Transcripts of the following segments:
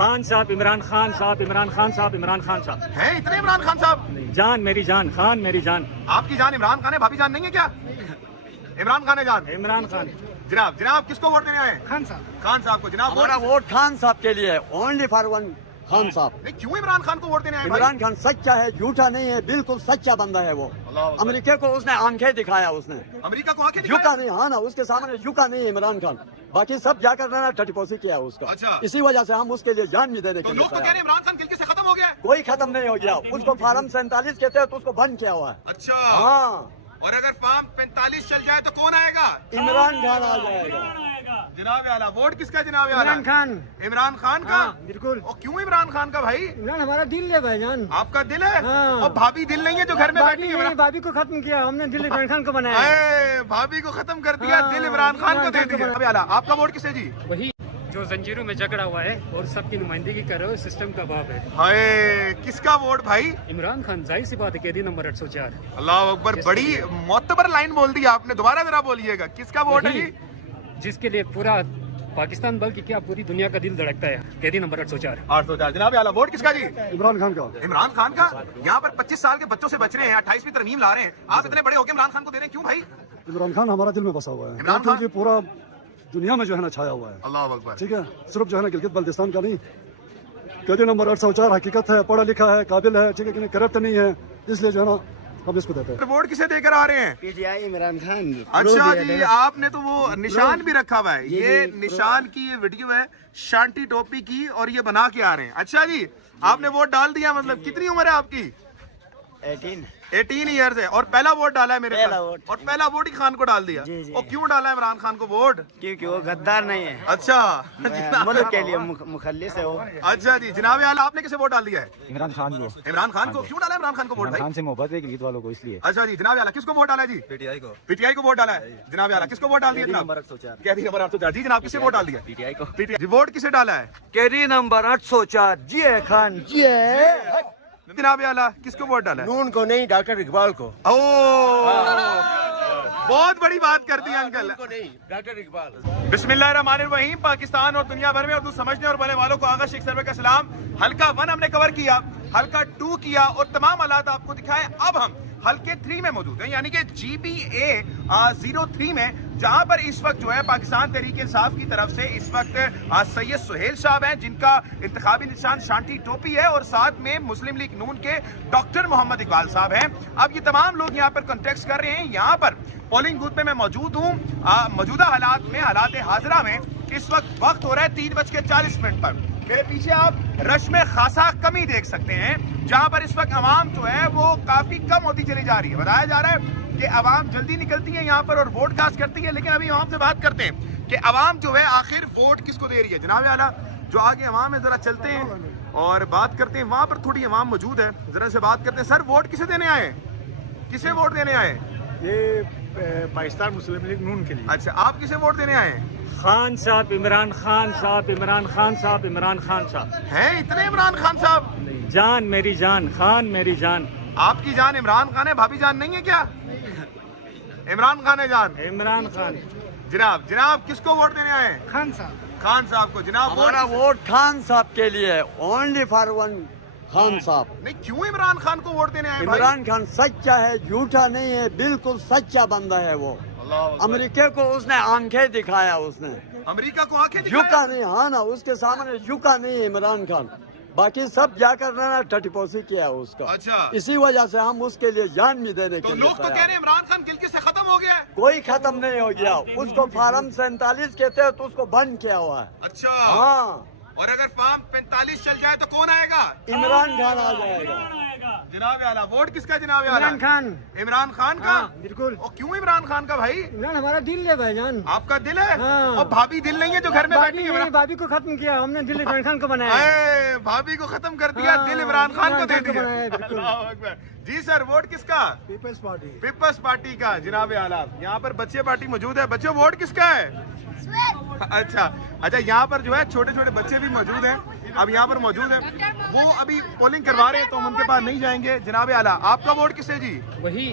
خان صاحب، عمران خان صاحب، عمران خان صاحب، عمران خان صاحب ہیں اتنے عمران خان صاحب؟ جان میری جان، خان میری جان. آپ کی جان عمران خان ہے، بھابھی جان نہیں ہے کیا؟ عمران خان ہے جان. عمران خان. جناب کس کو ووٹ دینے آئے ہیں؟ خان صاحب. خان صاحب کو. جناب ہمارا ووٹ خان صاحب کے لیے، اونلی فار ون خان صاحب. نہیں، کیوں عمران خان کو ووٹ دینے آئے ہیں بھائی؟ عمران خان سچا ہے، جھوٹا نہیں ہے، بالکل سچا بندہ ہے وہ. اللہ امریکہ کو اس نے آنکھیں دکھایا، اس نے امریکہ کو آنکھیں جھکا دکھائیں؟ نہیں. ہاں نا، اس کے سامنے جھکا نہیں ہے عمران خان. باقی سب جا کر رہنا ٹٹیپوسی کیا ہے اس کا. اچھا. اسی وجہ سے ہم اس کے لیے جان بھی دینے تو کے لوگ لیے تو کہہ رہے ہیں عمران خان کلکے سے ختم ہو گیا ہے. کوئی ختم نہیں ہو گیا. اس کو فارم 47 کے تحت اس کو بند کیا ہوا ہے. اچھا. ہاں، اور اگر فارم 45 چل جائے تو کون آئے گا؟ عمران خان آ جائے گا. جناب اعلیٰ ووٹ کس کا؟ جناب اعلیٰ عمران خان. عمران خان کا. بالکل. اور کیوں عمران خان کا بھائی؟ عمران ہمارا دل ہے بھائی جان. آپ کا دل ہے؟ ہاں. اور بھابھی دل نہیں ہے جو گھر میں بیٹھی ہے؟ بابی کو ختم کیا ہم نے، دل عمران خان کو بنایا. اے، بھابھی کو ختم کر دیا، دل عمران خان کو دے دیا. جناب اعلیٰ آپ کا ووٹ کسے جی؟ وہی جو زنجیروں میں جکڑا ہوا ہے اور سب کی نمائندگی کر رہے ہو، سسٹم کا باب ہے. ہائے، کس کا ووٹ بھائی؟ عمران خان. ظاہر سی بات ہے، قیدی نمبر 804. اللہ اکبر، بڑی معتبر لائن بول دی آپ نے، دوبارہ ذرا بولیے گا. کس کا ووٹ ہے جی؟ جس کے لیے پورا پاکستان بلکہ کیا پوری دنیا کا دل دھڑکتا ہے. قیدی نمبر 804. 804. جناب اعلیٰ ووٹ کس کا جی؟ عمران خان کا. عمران خان کا. یہاں پر 25 سال کے بچوں سے بچ رہے ہیں، 28ویں ترمیم لا رہے ہیں، آپ اتنے بڑے ہو کے عمران خان کو دے رہے ہیں، کیوں بھائی؟ عمران خان ہمارا دل میں بسا ہوا ہے. عمران خان کیونکہ پورا دنیا میں جو ہے نا چھایا ہوا ہے. اللہ اکبر. ٹھیک ہے، صرف جو ہے نا گلگت بلتستان کا نہیں. قیدی نمبر 804 حقیقت ہے، پڑھا لکھا ہے، قابل ہے، ٹھیک ہے کہ نہیں، کرپٹ نہیں ہے، اس لیے جو ہے نا ہم اس کو دیتے ہیں. ووٹ کسے دے کر آ رہے ہیں؟ P T I Imran Khan. اچھا جی، آپ نے تو وہ نشان بھی رکھا ہوا ہے. یہ نشان کی یہ ویڈیو ہے شانٹی ٹوپی کی، اور یہ بنا کے آ رہے ہیں. اچھا جی، آپ نے ووٹ ڈال دیا. مطلب کتنی عمر ہے آپ کی؟ 18 ایئرز ہے. اور پہلا ووٹ ڈالا ہے میرے ساتھ، اور پہلا ووٹ ہی خان کو ڈال دیا. اور کیوں ڈالا ہے عمران خان کو ووٹ؟ کیونکہ وہ غدار نہیں ہے، اچھا ملک کے لیے مخلص ہے وہ. اچھا جی. جناب اعلیٰ آپ نے کسے ووٹ ڈال دیا ہے؟ عمران خان کو. عمران خان کو. کیوں ڈالا ہے عمران خان کو ووٹ عمران بھائی؟ خان سے محبت ہے کرکٹ والوں کو، اس لیے. اچھا جی. جناب اعلیٰ کس کو ووٹ ڈالا ہے جی؟ پی ٹی آئی کو. پی ٹی آئی کو ووٹ ڈالا ہے. جناب اعلیٰ کس کو ووٹ ڈال دیا جناب؟ نمبر 804. قیدی نمبر 804. جی جناب کسے ووٹ ڈال دیا؟ پی ٹی آئی کو. P T I. ووٹ کسے ڈالا ہے؟ Carry number 804. جی ہے خان، جی ہے. جناب اعلیٰ کس کو ووٹ ڈالا ہے؟ نون کو نہیں، ڈاکٹر اقبال کو. بہت بڑی بات کر دی انکل. ڈاکٹر اقبال. بسم اللہ الرحمن الرحیم. پاکستان اور دنیا بھر میں اردو سمجھنے اور بولنے والوں کو آغا شیخ سروے کا سلام. حلقہ 1 ہم نے کور کیا، حلقہ 2 کیا، اور تمام حالات آپ کو دکھائے. اب ہم حلقے 3 میں موجود ہیں، یعنی کہ GBA 03 میں، جہاں پر اس وقت جو ہے پاکستان تحریک انصاف کی طرف سے اس وقت سید سہیل صاحب ہیں، جن کا انتخابی نشان شانٹی ٹوپی ہے، اور ساتھ میں مسلم لیگ نون کے ڈاکٹر محمد اقبال صاحب ہیں. اب یہ تمام لوگ یہاں پر کنٹیکٹ کر رہے ہیں. یہاں پر پولنگ بوتھ میں موجود ہوں. موجودہ حالات میں، حالات حاضرہ میں اس وقت ہو رہا ہے 3:40 پر. میرے پیچھے آپ رش میں خاصا کمی دیکھ سکتے ہیں، جہاں پر اس وقت عوام جو ہے وہ کافی کم ہوتی چلی جا رہی ہے. بتایا جا رہا ہے کہ عوام جلدی نکلتی ہے یہاں پر اور ووٹ کاسٹ کرتی ہے. لیکن ابھی عوام سے بات کرتے ہیں کہ عوام جو ہے آخر ووٹ کس کو دے رہی ہے. جناب اعلیٰ جو آگے عوام ہے، ذرا چلتے ہیں اور بات کرتے ہیں. وہاں پر تھوڑی عوام موجود ہے، ذرا سے بات کرتے ہیں. سر ووٹ کسے دینے آئے ہیں؟ کسے ووٹ دینے آئے ہیں؟ یہ پاکستان مسلم لیگ نون کے لیے. اچھا، آپ کسے ووٹ دینے آئے ہیں؟ خان صاحب، عمران خان صاحب، عمران خان صاحب، عمران خان صاحب. ہیں اتنے عمران خان صاحب؟ جان میری جان، خان میری جان. آپ کی جان عمران خان ہے، بھابھی جان نہیں ہے کیا؟ عمران خان ہے جان. عمران خان. جناب کس کو ووٹ دینے آئے ہیں؟ خان صاحب. خان صاحب کو. جناب ہمارا ووٹ خان صاحب کے لیے، اونلی فار ون خان صاحب. نہیں، کیوں عمران خان کو ووٹ دینے آئے ہیں بھائی؟ عمران خان سچا ہے، جھوٹا نہیں ہے، بالکل سچا بندہ ہے وہ. امریکہ کو اس نے آنکھیں دکھایا، اس نے امریکہ کو آنکھیں جھکا دکھائیں؟ نہیں. ہاں نا، اس کے سامنے جھکا نہیں ہے عمران خان. باقی سب جا کر رہنا ٹٹیپوسی کیا ہے اس کا. اچھا. اسی وجہ سے ہم اس کے لیے جان بھی دینے تو کے لیے لوگ تو کہہ تیار رہے ہیں عمران خان کلکے سے ختم ہو گیا ہے. کوئی ختم نہیں ہو گیا. اس کو فارم 47 کے تحت اس کو بند کیا ہوا ہے. اچھا. ہاں، اور اگر فارم 45 چل جائے تو کون آئے گا؟ عمران خان آ جائے گا. جناب اعلیٰ ووٹ کس کا؟ جناب اعلیٰ عمران خان. عمران خان کا. بالکل. اور کیوں عمران خان کا بھائی؟ عمران ہمارا دل ہے بھائی جان. آپ کا دل ہے؟ ہاں. اور بھابھی دل نہیں ہے جو گھر میں بیٹھی ہے؟ بابی کو ختم کیا ہم نے، دل عمران خان کو بنایا. اے، بھابھی کو ختم کر دیا، دل عمران خان کو دے دیا. بالکل. اللہ اکبر. جی سر ووٹ کس کا؟ Peoples party. پیپلز پارٹی کا. جناب اعلیٰ یہاں پر بچے پارٹی موجود ہے. بچے ووٹ کس کا ہے؟ اچھا یہاں پر جو ہے چھوٹے چھوٹے بچے بھی موجود ہیں. اب یہاں پر موجود ہیں، وہ ابھی پولنگ کروا رہے ہیں تو ہم ان کے پاس نہیں جائیں گے. جناب اعلیٰ آپ کا ووٹ کس ہے جی؟ وہی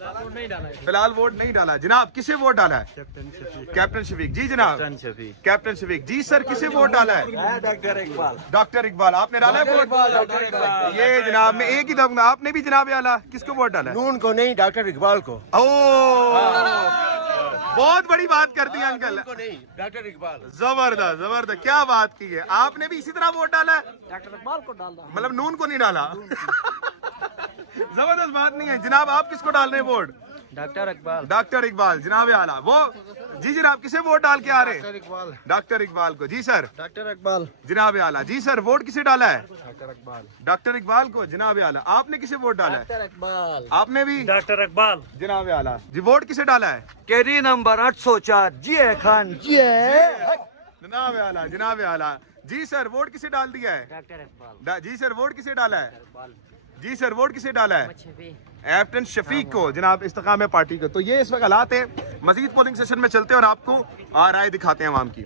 فی الحال ووٹ نہیں ڈالا. جناب کسے ووٹ ڈالا ہے؟ کیپٹن شفیق. جی جناب کیپٹن شفیق. جی سر کسے ووٹ ڈالا ہے؟ ڈاکٹر اقبال. آپ نے ڈالا ہے ووٹ؟ یہ جناب میں ایک ہی دوں گا, آپ نے بھی جناب اعلیٰ کس کو ووٹ ڈالا ہے؟ نون کو نہیں, ڈاکٹر اقبال کو. بہت بڑی بات کر دی انکل. ڈاکٹر اقبال. زبردست زبردست, کیا بات کی ہے. آپ نے بھی اسی طرح ووٹ ڈالا ہے؟ ڈاکٹر اقبال کو ڈالنا, مطلب نون کو نہیں ڈالا. زبردست بات نہیں ہے. جناب آپ کس کو ڈال رہے ہیں vote? Doctor Iqbal. Doctor Iqbal. جناب اعلیٰ وہ جی جناب کسے ووٹ ڈال کے آ رہے ہیں؟ اقبال. ڈاکٹر اقبال کو. جی سر. ڈاکٹر اقبال. جناب اعلیٰ. جی سر ووٹ کسے ڈالا ہے؟ ڈاکٹر اقبال. ڈاکٹر اقبال کو. جناب اعلیٰ آپ نے کسے ووٹ ڈالا ہے؟ ڈاکٹر اقبال. آپ نے بھی؟ ڈاکٹر اقبال. جناب اعلیٰ جی ووٹ کسے ڈالا ہے؟ کیری نمبر 804 جی ہے خان. جناب اعلیٰ جناب اعلیٰ. جی سر ووٹ کسے ڈال دیا ہے؟ ڈاکٹر اقبال. جی سر ووٹ کسے ڈالا ہے؟ جی سر ووٹ کسے ڈالا ہے؟ کیپٹن شفیق کو. جناب استقامت پارٹی کو. تو یہ اس وقت حالات ہے. مزید پولنگ سیشن میں چلتے ہیں اور آپ کو رائے دکھاتے ہیں عوام کی.